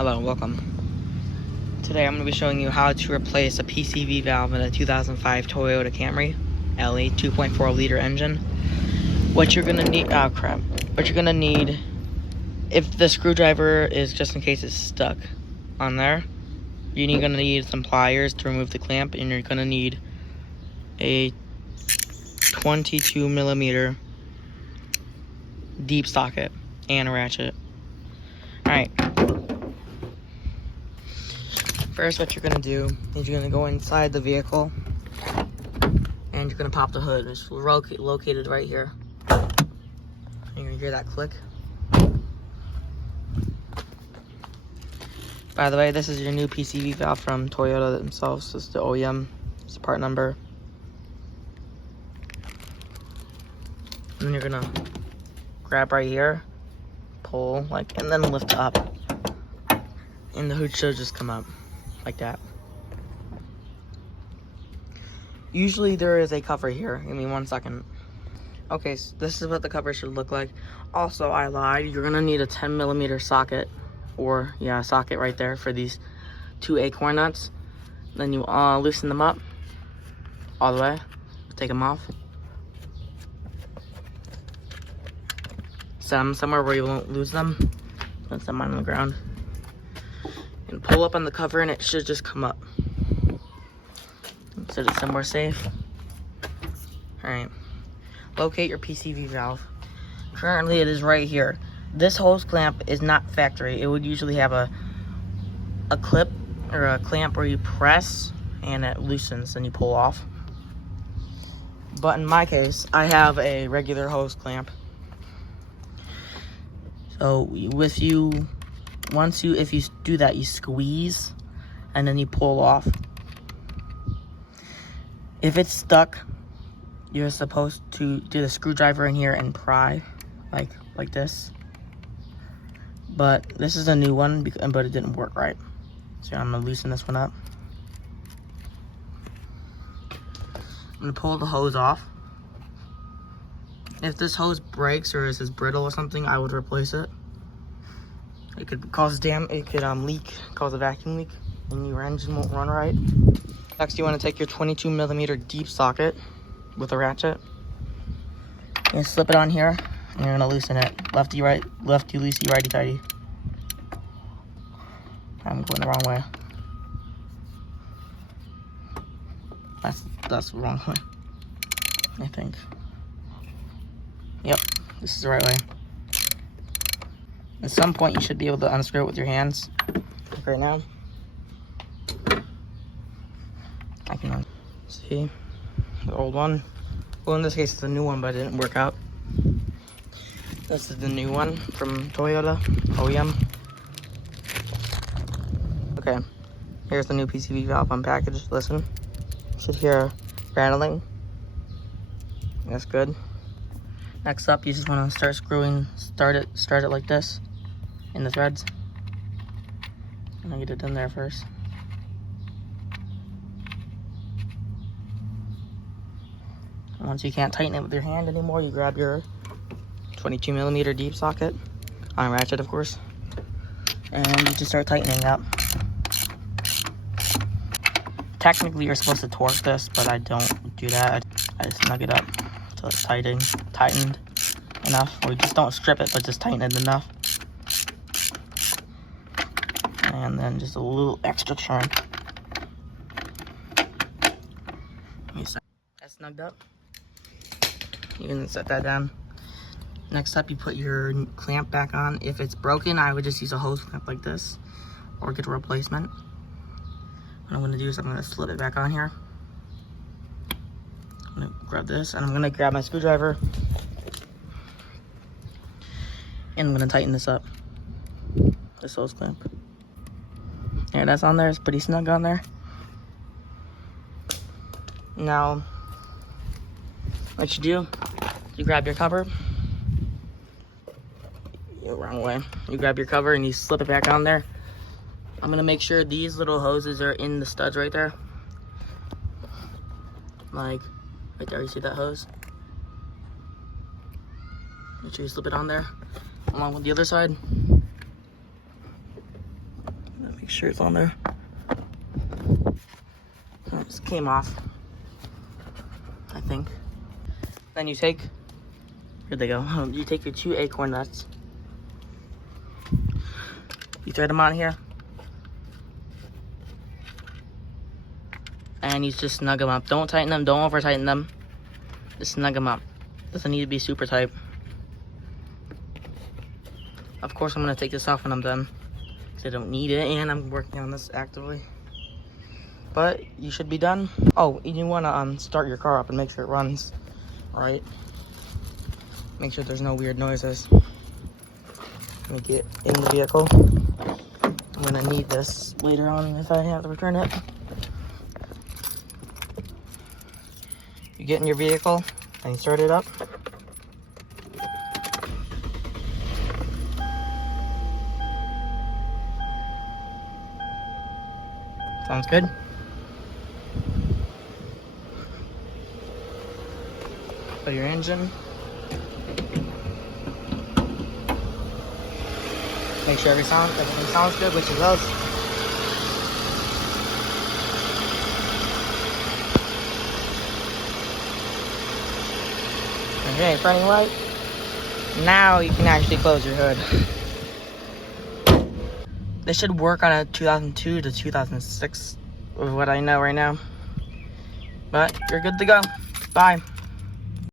Hello, welcome. Today I'm going to be showing you how to replace a PCV valve in a 2005 Toyota Camry LE 2.4 liter engine. What you're going to need, what you're going to need, if the screwdriver is just in case it's stuck on there, you're going to need some pliers to remove the clamp, and you're going to need a 22 millimeter deep socket and a ratchet. Alright. First, what you're gonna do is you're gonna go inside the vehicle and you're gonna pop the hood. It's located right here. You're gonna hear that click. By the way, this is your new PCV valve from Toyota themselves. This is the OEM. It's the part number. And then you're gonna grab right here, pull, and then lift up. And the hood should just come up. Like that. Usually there is a cover here. Give me 1 second. Okay, so this is what the cover should look like. Also, I lied. You're gonna need a 10 millimeter socket, or a socket right there for these 2 acorn nuts. Then you loosen them up all the way. Take them off. Set them somewhere where you won't lose them. Put them on the ground. And pull up on the cover and it should just come up. Set it somewhere safe. Alright. Locate your PCV valve. Currently it is right here. This hose clamp is not factory. It would usually have a clip or a clamp where you press and it loosens and you pull off. But in my case, I have a regular hose clamp. So if you do that, you squeeze and then you pull off. If it's stuck, you're supposed to do the screwdriver in here and pry like this. But this is a new one, but it didn't work right. So I'm gonna loosen this one up. I'm gonna pull the hose off. If this hose breaks or is brittle or something, I would replace it. It could cause leak, cause a vacuum leak, and your engine won't run right. Next, you want to take your 22 millimeter deep socket with a ratchet. You're gonna slip it on here, and you're gonna loosen it. Lefty loosey, righty tighty. I'm going the wrong way. That's the wrong way, I think. Yep, this is the right way. At some point, you should be able to unscrew it with your hands. Like right now. I can see the old one. Well, in this case, it's a new one, but it didn't work out. This is the new one from Toyota OEM. Okay, here's the new PCV valve unpackaged. Listen, you should hear rattling. That's good. Next up, you just want to start it like this in the threads. I'm gonna get it in there first. And once you can't tighten it with your hand anymore, you grab your 22 millimeter deep socket on a ratchet, of course, and you just start tightening up. Technically, you're supposed to torque this, but I don't do that. I just snug it up until it's tightened enough. Or just don't strip it, but just tighten it enough. And then just a little extra turn. That's snugged up. You can set that down. Next up, you put your clamp back on. If it's broken, I would just use a hose clamp like this, or get a replacement. What I'm gonna do is I'm gonna slip it back on here. I'm gonna grab this, and I'm gonna grab my screwdriver, and I'm gonna tighten this up. This hose clamp. Yeah, that's on there. It's pretty snug on there. Now, what you do, you grab your cover. Wrong way. You grab your cover and you slip it back on there. I'm gonna make sure these little hoses are in the studs right there. Like, right there, you see that hose? Make sure you slip it on there, along with the other side. sure it's on there. It just came off, I think. Then you take, here they go. You take your 2 acorn nuts. You thread them on here. And you just snug them up. Don't tighten them, don't over tighten them. Just snug them up. Doesn't need to be super tight. Of course, I'm gonna take this off when I'm done, because I don't need it, and I'm working on this actively. But you should be done. Oh, you wanna start your car up and make sure it runs, right? Make sure there's no weird noises. Let me get in the vehicle. I'm gonna need this later on if I have to return it. You get in your vehicle and you start it up. Sounds good. Put your engine. Make sure everything sounds good, which it does. Okay, running light. Now you can actually close your hood. This should work on a 2002 to 2006 with what I know right now. But you're good to go. Bye.